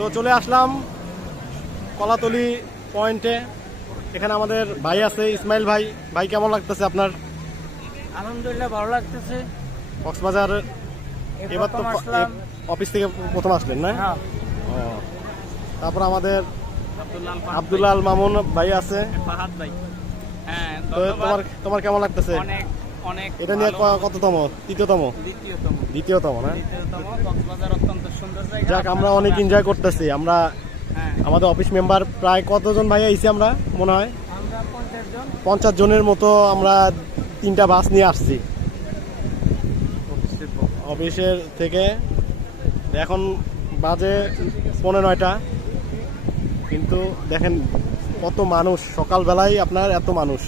তো চলে আসলাম কলাতলি পয়েন্টে। এখানে আমাদের ভাই আছে, ইসমাইল ভাই। ভাই কেমন লাগতেছে আপনার? আলহামদুলিল্লাহ ভালো লাগতেছে। কক্সবাজার এবার তো অফিস থেকে প্রথম আসলেন না? হ্যাঁ। ও, তারপর আমাদের আব্দুল্লাহ আল মামুন ভাই আছে। ফাহাদ ভাই, হ্যাঁ তো তোমার কেমন লাগতেছে? অনেক অনেক এটা নিয়ে কততম? তৃতীয়তম? দ্বিতীয়তম না? কক্সবাজার অত্যন্ত সুন্দর জায়গা। যাক, আমরা অনেক এনজয় করতেছি। আমরা হ্যাঁ, আমাদের অফিস মেম্বার প্রায় কতজন ভাই আইছি আমরা? মনে হয় আমরা 50 জন। 50 জনের মতো। আমরা 3টা বাস নিয়ে আসছি অফিসের থেকে। এখন বাজে 9:15, কিন্তু দেখেন কত মানুষ সকালবেলায়, আপনার এত মানুষ।